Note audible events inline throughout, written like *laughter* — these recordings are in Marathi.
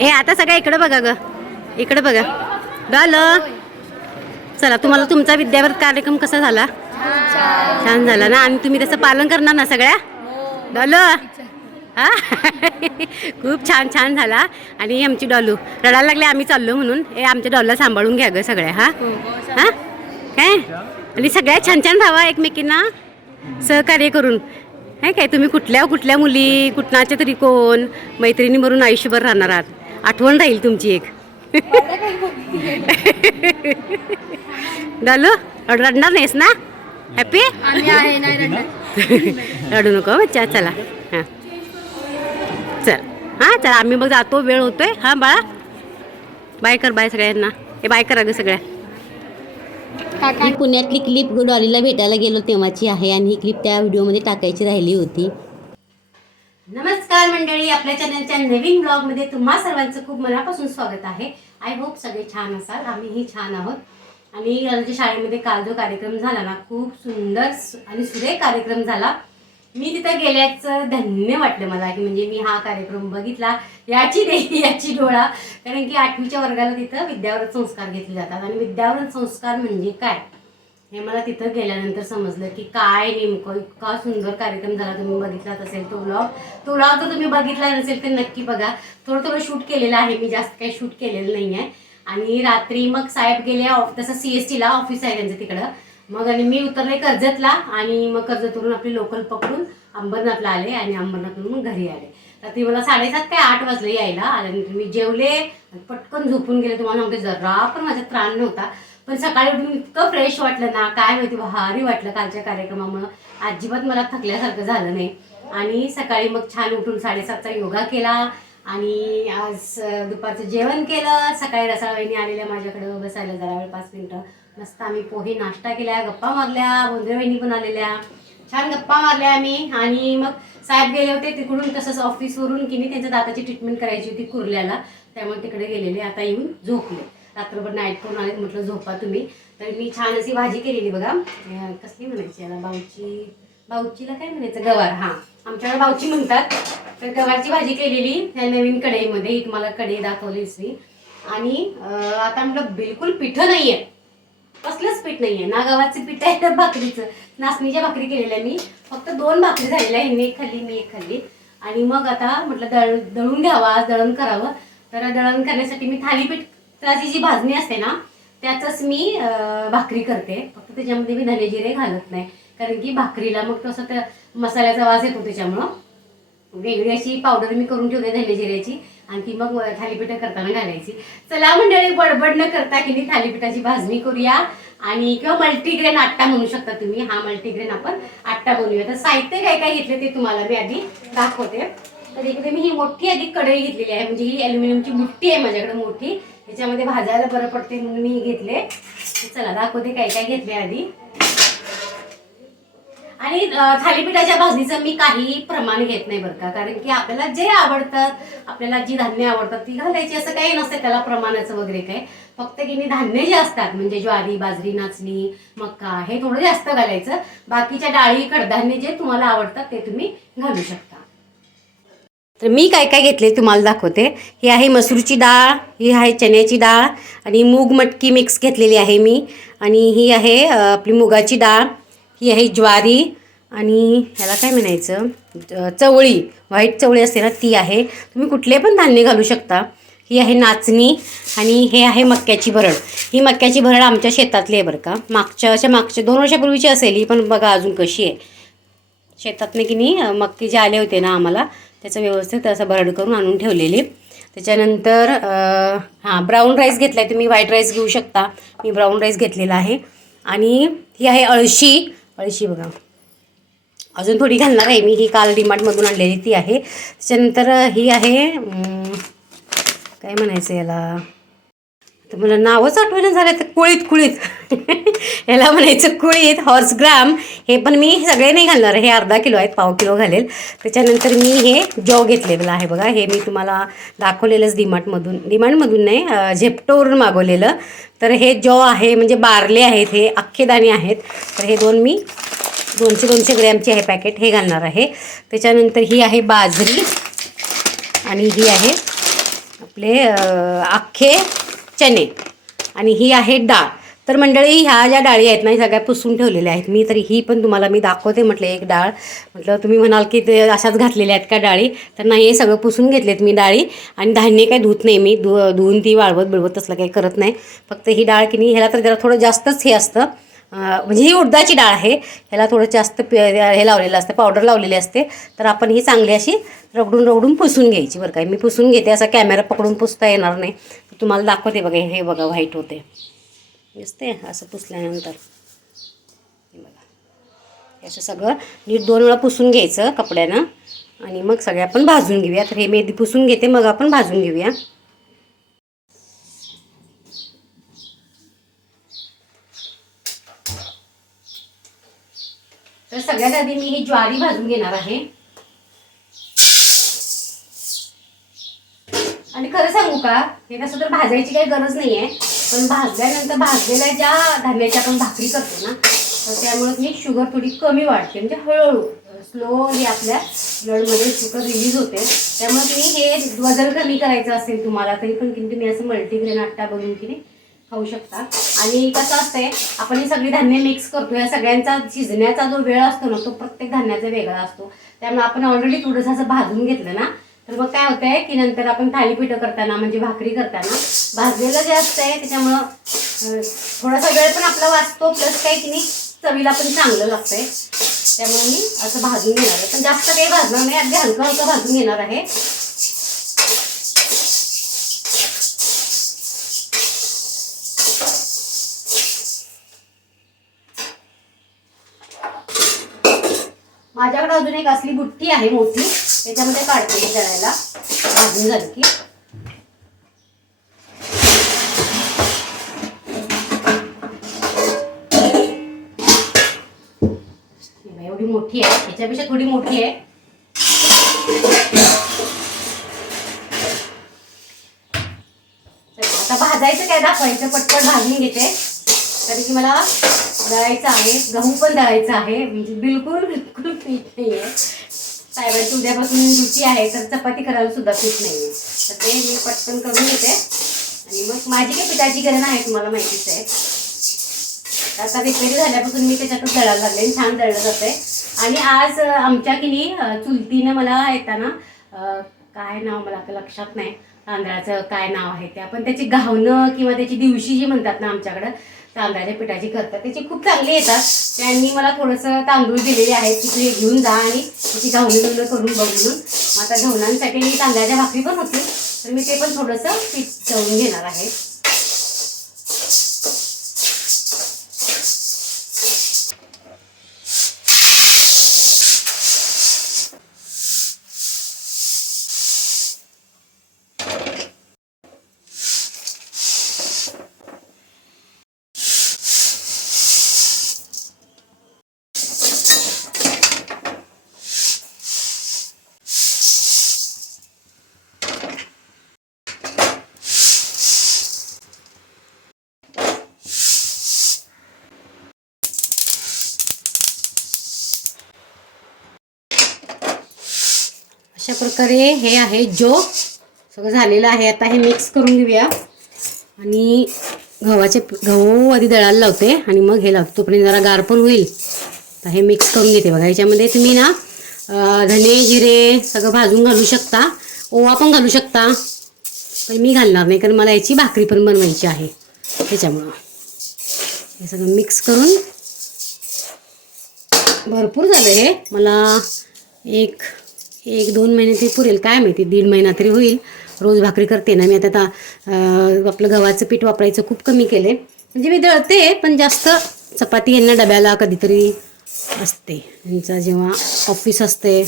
हे आता सगळ्या इकडे बघा ग. इकडे बघा. झालं चला तुम्हाला तुमचा विद्यावर कार्यक्रम कसा झाला? छान झाला ना? आणि तुम्ही त्याचं पालन करणार ना सगळ्या? डॉलू. हा? खूप छान छान झाला. आणि आमची डॉलू. रडायला लागले आम्ही चाललो म्हणून. हे आमच्या डॉलला सांभाळून घ्या ग सगळ्या हा? हा? काय? आणि सगळ्या छान छान राहावा एकमेकींना सहकार्य करून. आहे काय? तुम्ही कुठल्या कुठल्या मुली कुठनाच्या तरी कोण? मैत्रिणी भरून आयुष्यभर राहणार आहात. आठवण राहील तुमची एक. डालू रडणार नाहीस ना? हॅपी आम्ही आहे नाही रडणार *laughs* रडू नको बच्चा चला. हां. चल. हां चला आम्ही मग जातो वेळ होतोय. हां बाळा? बाय कर बाय सगळ्यांना. हे बाय करा ग सगळ्या. ही पुण्यातली क्लिप डॉलीला भेटायला गेलो तेव्हाची आहे आणि ही क्लिप त्या व्हिडिओमध्ये टाकायची राहिली होती. नमस्कार मंडळी आपल्या चॅनलच्या नवीन ब्लॉगमध्ये तुम्हा सर्वांचं खूप मनापासून स्वागत आहे. आय होप सगळे छान असाल. आम्हीही छान आहोत. आणि आमच्या शाळेमध्ये काल जो कार्यक्रम झाला ना खूप सुंदर सु- आणि सुरेख कार्यक्रम झाला. मी तिथं गेल्याचं धन्य वाटलं मला की म्हणजे मी हा कार्यक्रम बघितला. याची देही *laughs* याची डोळा. कारण की आठवीच्या वर्गाला तिथं विद्यावरत संस्कार घेतले जातात. आणि विद्यावरत संस्कार म्हणजे काय? हे मला तिथं गेल्यानंतर समजलं की काय नेमकं इतका सुंदर कार्यक्रम झाला तुम्ही बघितलाच असेल तो व्लॉग तो व्लॉग जर तुम्ही बघितला नसेल तर नक्की बघा. थोडं थोडं शूट केलेलं आहे. मी जास्त काही शूट केलेलं नाही आहे आणि रात्री मग साहेब गेले ऑफ तसं सी एस टीला ऑफिस आहे त्यांचं तिकडं. मग आणि मी उतरले कर्जतला आणि मग कर्जतवरून आपली लोकल पकडून अंबरनाथला आले आणि अंबरनाथवरून मग घरी आले. रात्री मला साडेसात काय आठ वाजले यायला. आल्यानंतर मी जेवले. पटकन झोपून गेले. तुम्हाला सांगते जरा पण माझ्यात त्राण नव्हता. पण सकाळी उठून इतकं फ्रेश वाटलं ना काय माहिती भारी वाटलं कालच्या कार्यक्रमामुळं. अजिबात मला थकल्यासारखं झालं नाही. आणि सकाळी मग छान उठून साडेसातचा योगा केला. आणि आज दुपारचं जेवण केलं. सकाळी रसाळवाईने आलेल्या माझ्याकडं. बसायला जरा वेळ पाच मिनटं. मस्त आम्ही पोहे नाश्ता केल्या गप्पा मारल्या बोंद्रे वहिनी पण आलेल्या. छान गप्पा मारल्या आम्ही. आणि मग साहेब गेले होते तिकडून तसंच ऑफिसवरून की नाही त्यांच्या दाताची ट्रीटमेंट करायची होती कुर्ल्याला. त्यामुळे तिकडे गेलेले. आता येऊन झोपले. रात्रभर नाईट करून आले म्हटलं झोपा तुम्ही. तर मी छान अशी भाजी केलेली बघा. कसली म्हणायची याला? बाऊची बाऊचीला काय म्हणायचं? गवार. हां. आमच्याकडे बाऊची म्हणतात. तर गवारची भाजी केलेली त्या नवीन कढईमध्ये. ही तुम्हाला कढई दाखवली इसवी. आणि आता म्हटलं बिलकुल पिठं नाही आहे कसलंच पीठ नाहीये. ना गव्हाचं पीठ आहे ना भाकरीचं. नाचणीच्या भाकरी केलेल्या मी. फक्त दोन भाकरी झालेल्या ह्यांनी एक खाल्ली मी एक खाल्ली. आणि मग आता म्हटलं दळ दळून घ्यावा. आज दळण करावं. तर दळण करण्यासाठी मी थालीपीठ तर अशी जी भाजणी असते ना त्याचंच मी भाकरी करते. फक्त त्याच्यामध्ये मी धने जिरे घालत नाही. कारण की भाकरीला मग तसं त्या मसाल्याचा वास येतो त्याच्यामुळं. वेगळी अशी पावडर मी करून ठेवते धने जिऱ्याची. आणि मग थालीपीठ करताना घालायची. चला मंडळी बडबड न करता की थालीपीठाची भाजणी करूया. आणि किंवा मल्टीग्रेन आट्टा म्हणू शकता तुम्ही. हा मल्टीग्रेन आपण आट्टा बनवूया. तर साहित्य काय काय घेतले ते तुम्हाला मी आधी दाखवते. तर इकडे मी ही मोठी आधी कढई घेतलेली आहे. म्हणजे ही अल्युमिनियमची बुट्टी आहे माझ्याकडे मोठी. याच्यामध्ये भाजायला बरं पडते म्हणून मी घेतले. चला दाखवते काय काय घेतले आधी. आणि थालीपीठाच्या भाजणीचं मी काही प्रमाण घेत नाही बरं का. कारण की आपल्याला जे आवडतात आपल्याला जी धान्य आवडतात ती घालायची असं काही नसतं त्याला प्रमाणाचं वगैरे काय फक्त की मी धान्य जे असतात म्हणजे ज्वारी बाजरी नाचणी मका हे थोडं जास्त घालायचं. बाकीच्या डाळी कडधान्य जे तुम्हाला आवडतात ते तुम्ही घालू शकता. तर मी काय काय घेतले तुम्हाला दाखवते. ही आहे मसूरची डाळ ही आहे चण्याची डाळ आणि मूग मटकी मिक्स घेतलेली आहे मी. आणि ही आहे आपली मुगाची डाळ ही आहे ज्वारी आणि ह्याला काय म्हणायचं? चवळी व्हाईट चवळी असते ना ती आहे. तुम्ही कुठले पण धान्य घालू शकता. ही आहे नाचणी आणि हे आहे मक्याची भरड. ही मक्याची भरड आमच्या शेतातली आहे बरं का. मागच्या अशा मागच्या दोन वर्षापूर्वीची असेल ही पण बघा अजून कशी आहे. शेतातनं की नाही मक्की मक्के जे आले होते ना आम्हाला त्याचं व्यवस्थित असं भरड करून आणून ठेवलेली. त्याच्यानंतर हां ब्राऊन राईस घेतला आहे तुम्ही व्हाईट राईस घेऊ शकता. मी ब्राऊन राईस घेतलेला आहे. आणि ही आहे अळशी. अळशी बघा. अजून थोडी घालणार आहे मी ही काल डिमार्टमधून आणलेली ती आहे. त्याच्यानंतर ही आहे काय म्हणायचं याला? तर मला नावच आठवणं झालं तर कुळीत कुळीत. याला म्हणायचं कुळीत हॉर्स ग्राम हे पण मी सगळे नाही घालणार हे अर्धा किलो आहेत पाव किलो घालेल. त्याच्यानंतर मी हे जॉ घेतलेलं आहे बघा. हे मी तुम्हाला दाखवलेलंच डिमार्टमधून. डिमार्टमधून नाही झेप्टोवरून मागवलेलं. तर हे जॉ आहे म्हणजे बारले आहेत हे अख्खे दाणे आहेत. तर हे दोन मी दोनशे दोनशे ग्रॅमचे आहे पॅकेट हे घालणार आहे. त्याच्यानंतर ही आहे बाजरी. आणि ही आहे आपले अख्खे चणे. आणि ही आहे डाळ. तर मंडळी ह्या ज्या डाळी आहेत ना सगळ्या पुसून ठेवलेल्या आहेत. मी तरी ही पण तुम्हाला मी दाखवते म्हटलं एक डाळ. म्हटलं तुम्ही म्हणाल की ते अशाच घातलेल्या आहेत का डाळी? तर नाही हे सगळं पुसून घेतलेत मी डाळी. आणि धान्य काही धुत नाही मी. धु धुवून ती वाळवत बिळवत तसलं काही करत नाही. फक्त ही डाळ की नाही ह्याला तर जरा थोडं जास्तच हे असतं. म्हणजे ही उडदाची डाळ आहे ह्याला थोडं जास्त पे हे लावलेलं असतं पावडर लावलेली असते. तर आपण ही चांगली अशी रगडून रगडून पुसून घ्यायची बरं काय मी पुसून घेते असा कॅमेरा पकडून पुसता येणार नाही. तुम्हाला दाखवते बघा हे बघा व्हाईट होते. दिसते असं पुसल्यानंतर. बघा. असं सगळं नीट दोन वेळा पुसून घ्यायचं कपड्यानं. आणि मग सगळे आपण भाजून घेऊया. तर हे मेदी पुसून घेते मग आपण भाजून घेऊया. तर सगळ्यात आधी मी ही ज्वारी भाजून घेणार आहे. आणि खरं सांगू का हे कसं तर भाजायची काही गरज नाही आहे पण भाजल्यानंतर भाजलेल्या ज्या धान्याच्या आपण भाकरी करतो ना तर त्यामुळे मी शुगर थोडी कमी वाढते. म्हणजे हळूहळू स्लो हे आपल्या ब्लडमध्ये शुगर रिलीज होते. त्यामुळे तुम्ही हे वजन कमी करायचं असेल तुम्हाला तरी पण की तुम्ही असं मल्टीग्रेन आट्टा बनवून की नाही खाऊ शकता आणि कसं असतंय आपण ही सगळी धान्य मिक्स करतो. या सगळ्यांचा शिजण्याचा जो वेळ असतो ना तो प्रत्येक धान्याचा वेगळा असतो. त्यामुळे आपण ऑलरेडी थोडंसं असं भाजून घेतलं ना तर मग काय होतंय की नंतर आपण थालीपीठं करताना म्हणजे भाकरी करताना भाजलेलं जे असतंय त्याच्यामुळं थोडासा वेळ पण आपला वाचतो प्लस काही की नाही चवीला पण चांगलं लागतंय. त्यामुळे मी असं भाजून घेणार आहे. पण जास्त काही भाजणार नाही. अगदी हलकं हलकं भाजून घेणार आहे. माझ्याकडे अजून एक असली बुट्टी आहे मोठी त्याच्यामध्ये काढते जळायला. भाजून झाली की. एवढी मोठी आहे. त्याच्यापेक्षा थोडी मोठी आहे. आता भाजायचं काय दाखवायचं? पटकन भाजून घेते. कारण की मला दळायचं आहे गहू पण दळायचं आहे. म्हणजे बिलकुल बिलकुल पीठ नाही आहे साहेबांची उद्यापासून रुची आहे तर चपाती करायला सुद्धा पीठ नाही आहे तर ते मी पटकन करून घेते. आणि मग माझी काही पिठाची गरज आहे तुम्हाला माहितीच आहे. आता रिपेरी झाल्यापासून मी त्याच्यातच दळायला लागले छान दळलं जाते आणि आज आमच्या किनी अं, चुलतीनं मला येताना काय नाव मला आता लक्षात नाही. तांदळाचं काय नाव आहे ते. आपण त्याची घावणं किंवा त्याची दिवशी जी म्हणतात ना आमच्याकडं तांदळाच्या पिठाची करतात त्याची खूप चांगली येतात. त्यांनी मला थोडंसं तांदूळ दिलेले आहेत. की घेऊन जा आणि त्याची घावणी बिवणं करून बघून मग आता घावणांसाठी मी तांदळाच्या भाकरी पण होती. तर मी ते पण थोडंसं पीठ चवून घेणार आहे. अशा प्रकारे हे आहे जो सगळं झालेलं आहे. आता हे मिक्स करून घेऊया. आणि गव्हाचे गहू आधी दळायला लावते आणि मग हे लावते. तोपर्यंत जरा गार पण होईल. तर हे मिक्स करून घेते बघा. याच्यामध्ये तुम्ही ना धने जिरे सगळं भाजून घालू शकता. ओवा पण घालू शकता. पण मी घालणार नाही कारण मला याची भाकरी पण बनवायची आहे. त्याच्यामुळं. हे सगळं मिक्स करून भरपूर झालं हे. मला एक हे एक दोन महिने ते पुरेल. काय माहिती दीड महिना तरी होईल. रोज भाकरी करते ना मी. आता आता आपलं गव्हाचं पीठ वापरायचं खूप कमी केले म्हणजे मी दळते पण जास्त चपाती यांना डब्याला कधीतरी असते. यांचा जेव्हा ऑफिस असते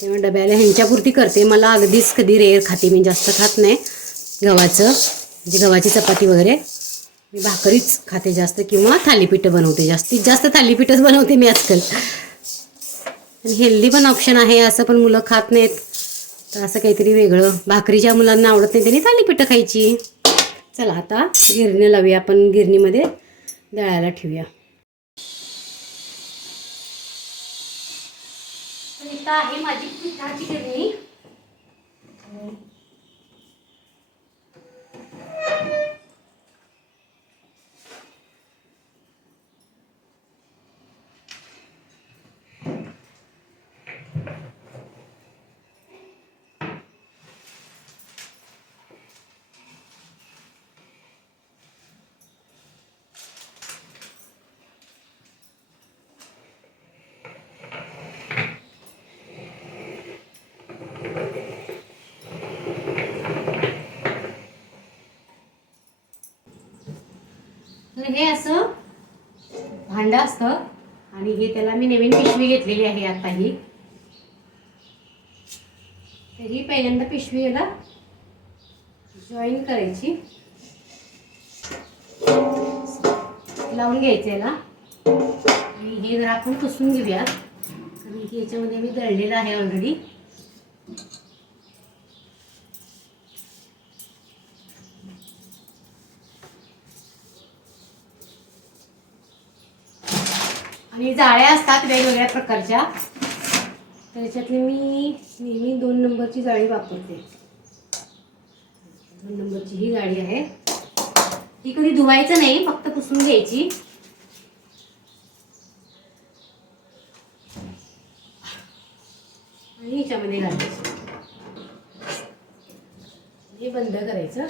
तेव्हा डब्याला ह्यांच्यापुरती करते. मला अगदीच कधी रेअर खाते मी. जास्त खात नाही गव्हाचं. म्हणजे गव्हाची चपाती वगैरे. मी भाकरीच खाते जास्त. किंवा थालीपीठं बनवते. जास्तीत जास्त थालीपीठच बनवते मी आजकाल. आणि हेल्दी पण ऑप्शन आहे असं पण मुलं खात नाहीत. तर असं काहीतरी वेगळं. भाकरीच्या मुलांना आवडत नाही त्यांनी थालीपीठं खायची. चला आता गिरणी लावूया आपण गिरणीमध्ये दळायला ठेवूया. आहे माझी पिठाची गिरणी. हे असं भांडं असतं. आणि हे त्याला मी नवीन पिशवी घेतलेली आहे आता ही तर ही पहिल्यांदा पिशवी याला जॉईन करायची. लावून घ्यायचं याला. आणि हे जर आपण पुसून घेऊया कारण की याच्यामध्ये मी दळलेलं आहे ऑलरेडी आणि जाळ्या असतात वेगवेगळ्या प्रकारच्या. त्याच्यातली मी नेहमी दोन नंबरची जाळी वापरते. दोन नंबरची ही जाळी आहे. ही कधी धुवायचं नाही फक्त पुसून घ्यायची. आणि ह्याच्यामध्ये घालायचं. हे बंद करायचं.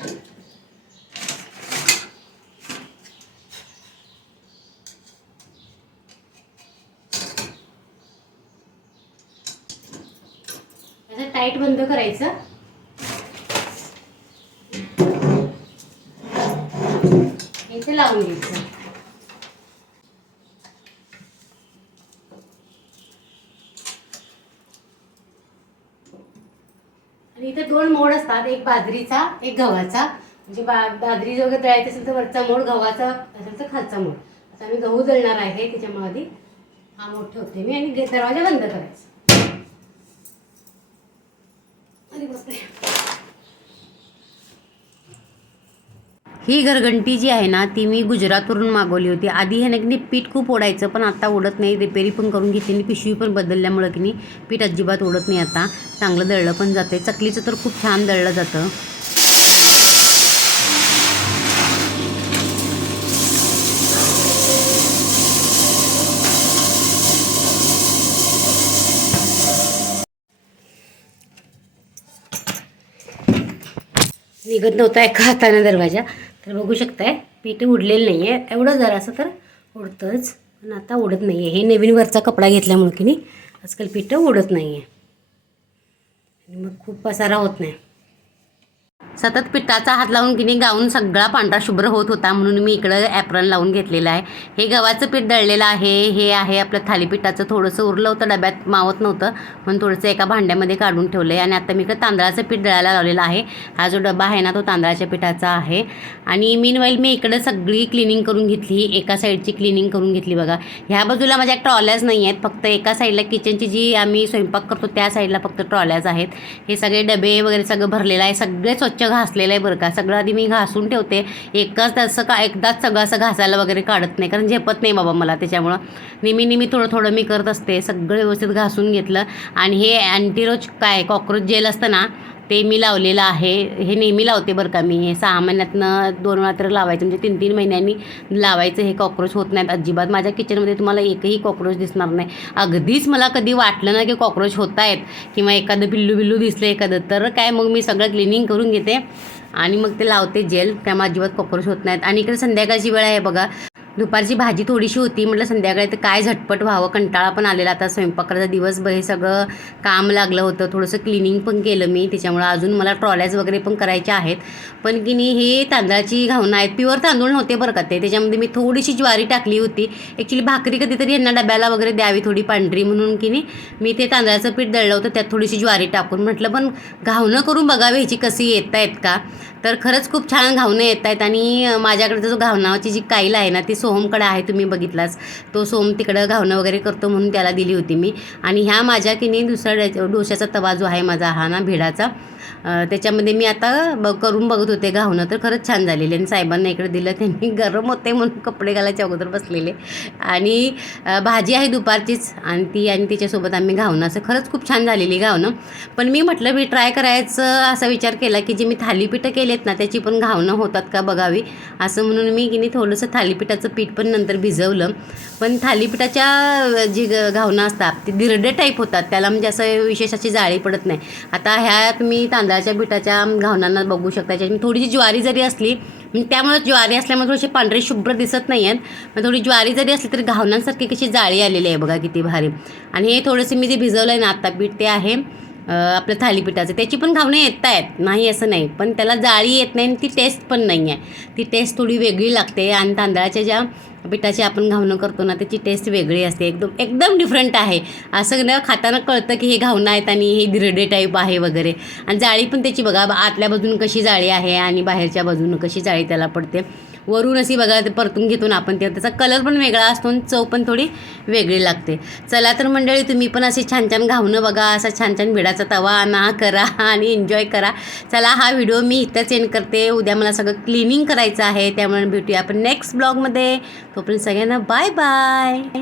लाइट बंद करायचं. इथे लावून घ्यायचं. आणि इथे दोन मोड असतात एक बाजरीचा एक गव्हाचा. म्हणजे बा बाजरी जो वगैरे दळायचं असेल तर वरचा मोड गव्हाचा असेल तर खालचा मोड. आता मी गहू दळणार आहे त्याच्यामुळे आधी हा मोड ठेवते मी आणि दरवाजा बंद करायचा. अरे बसते ही घरघंटी जी आहे ना ती मी गुजरातवरून मागवली होती. आधी ह्याने की नाही पीठ खूप ओढायचं पण आता ओढत नाही. रिपेरी पण करून घेतली आणि पिशवी पण बदलल्यामुळं की नाही पीठ अजिबात ओढत नाही आता. चांगलं दळलं पण जाते चकलीचं तर खूप छान दळलं जातं. निघत नव्हता एका हाताने दरवाजा. तर बघू शकताय पीठ उडलेलं नाही आहे एवढं जरासं तर उडतंच पण आता उडत नाही आहे हे नवीन वरचा कपडा घेतल्यामुळे की नाही आजकाल पीठ उडत नाही आहे आणि मग खूप पसारा होत नाही. सतत पिठाचा हात लावून की गाऊन सगळा पांढरा शुभ्र होत होता म्हणून मी इकडं ॲप्रन लावून घेतलेलं आहे. हे गव्हाचं पीठ दळलेलं आहे. हे आहे आपलं थालीपीठाचं. थोडंसं उरलं होतं डब्यात मावत नव्हतं म्हणून थोडंसं एका भांड्यामध्ये काढून ठेवलं आहे आणि आता मी इकडं तांदळाचं पीठ दळायला लावलेलं आहे. हा जो डबा आहे ना तो तांदळाच्या पिठाचा आहे. आणि मीनवाईल मी इकडं सगळी क्लिनिंग करून घेतली. एका साईडची क्लिनिंग करून घेतली बघा. ह्या बाजूला माझ्या ट्रॉल्याज नाही आहेत. फक्त एका साईडला किचनची जी आम्ही स्वयंपाक करतो त्या साईडला फक्त ट्रॉल्याज आहेत. हे सगळे डबे वगैरे सगळं भरलेलं आहे. सगळे स्वच्छ घासलेलं आहे बरं का. सगळं आधी मी घासून ठेवते. एकाच त्याचं का एकदाच सगळं असं घासायला वगैरे काढत नाही. कारण झेपत नाही बाबा मला त्याच्यामुळं. नेहमी नेहमी थोडं थोडं मी करत असते. सगळं व्यवस्थित घासून घेतलं. आणि हे अँटीरोज काय कॉक्रोच जेल असतं ना ते मी लावलेलं आहे. हे नेहमी लावते बरं का मी. हे सहा महिन्यातनं दोन वेळा तर लावायचं. म्हणजे तीन तीन महिन्यांनी लावायचं. हे कॉक्रोच होत नाहीत अजिबात. माझ्या किचनमध्ये तुम्हाला एकही कॉक्रोच दिसणार नाही. अगदीच मला कधी वाटलं ना की कॉक्रोच होत आहेत. किंवा एखादं पिल्लू बिल्लू दिसलं एखादं. तर काय मग मी सगळं क्लिनिंग करून घेते. आणि मग ते लावते जेल. त्यामुळे अजिबात कॉक्रोच होत नाहीत. आणि इकडे संध्याकाळची वेळ आहे बघा. दुपारची भाजी थोडीशी होती. म्हटलं संध्याकाळी तर काय झटपट व्हावं. कंटाळा पण आलेला. आता स्वयंपाकाचा दिवसभर हे सगळं काम लागलं होतं. थोडंसं क्लिनिंग पण केलं मी. त्याच्यामुळं अजून मला ट्रॉल्याज वगैरे पण करायच्या आहेत. पण की नाही हे तांदळाची घावणं आहेत. प्युअर तांदूळ नव्हते बरं का ते. त्याच्यामध्ये मी थोडीशी ज्वारी टाकली होती. ॲक्च्युली भाकरी कधीतरी यांना डब्याला वगैरे द्यावी थोडी पांढरी. म्हणून की नाही मी ते तांदळाचं पीठ दळलं होतं. त्यात थोडीशी ज्वारी टाकून. म्हटलं पण घावणं करून बघावी ह्याची कशी येत आहेत का? तर खरंच खूप छान घावणं येत आहेत आणि माझ्याकडे जो घावणाची जी काईल आहे ना ती सोहमकडं आहे तुम्ही बघितलाच तो सोहम तिकडं घावणं वगैरे करतो म्हणून त्याला दिली होती मी. आणि ह्या माझ्या की नाही दुसरा डोश्याचा तवा जो आहे माझा हा ना भिडाचा त्याच्यामध्ये मी आता ब करून बघत होते घावणं तर खरंच छान झालेले. आणि साहेबांना इकडे दिलं त्यांनी *laughs* गरम होते म्हणून कपडे घालायच्या अगोदर बसलेले. आणि भाजी आहे दुपारचीच आणि ती आणि तिच्यासोबत आम्ही घावणं असं खरंच खूप छान झालेली घावणं. पण मी म्हटलं मी ट्राय करायचं असा विचार केला की जी मी थालीपीठं केलेत ना त्याची पण घावणं होतात का बघावी? असं म्हणून मी की नाही थोडंसं थालीपीठाचं पीठ पण नंतर भिजवलं. पण थालीपीठाच्या जी ग- घावणं असतात ती दिरडे टाईप होतात. त्याला म्हणजे असं विशेष अशी जाळी पडत नाही. आता ह्या तुम्ही तांदळाच्या पिठाच्या घावणांना बघू शकता. थोडीशी ज्वारी जरी असली म्हणजे त्यामुळे ज्वारी असल्यामुळे थोडीशी पांढरे शुभ्र दिसत नाही आहेत पण थोडी ज्वारी जरी असली तरी घावणांसारखी कशी जाळी आलेली आहे बघा किती भारी. आणि हे थोडंसं मी जे भिजवलं आहे ना आत्ता पीठ ते आहे आपलं थालीपीठाचं. त्याची पण घावणं येत आहेत. नाही असं नाही. पण त्याला जाळी येत नाही आणि ती टेस्ट पण नाही आहे ती टेस्ट थोडी वेगळी लागते. आणि तांदळाच्या ज्या पिठाची आपण घावणं करतो ना त्याची टेस्ट वेगळी असते. एकदम एकदम डिफरंट आहे. असं न खाताना कळतं की हे घावणं आहेत आणि हे धिरडे टाईप आहे वगैरे. आणि जाळी पण त्याची बघा आतल्या बाजून कशी जाळी आहे आणि बाहेरच्या बाजूनं कशी जाळी त्याला पडते. वरून अशी बघा ते परतून घेतो ना आपण ते त्याचा कलर पण वेगळा असतो आणि चव पण थोडी वेगळी लागते. चला तर मंडळी तुम्ही पण असे छान छान घावणं बघा असा छान छान भिडाचा तवा आणा करा आणि एन्जॉय करा. चला हा व्हिडिओ मी इथंच एंड करते. उद्या मला सगळं क्लिनिंग करायचं आहे त्यामुळे भेटूया आपण नेक्स्ट ब्लॉगमध्ये तोपर्यंत सगळ्यांना बाय बाय.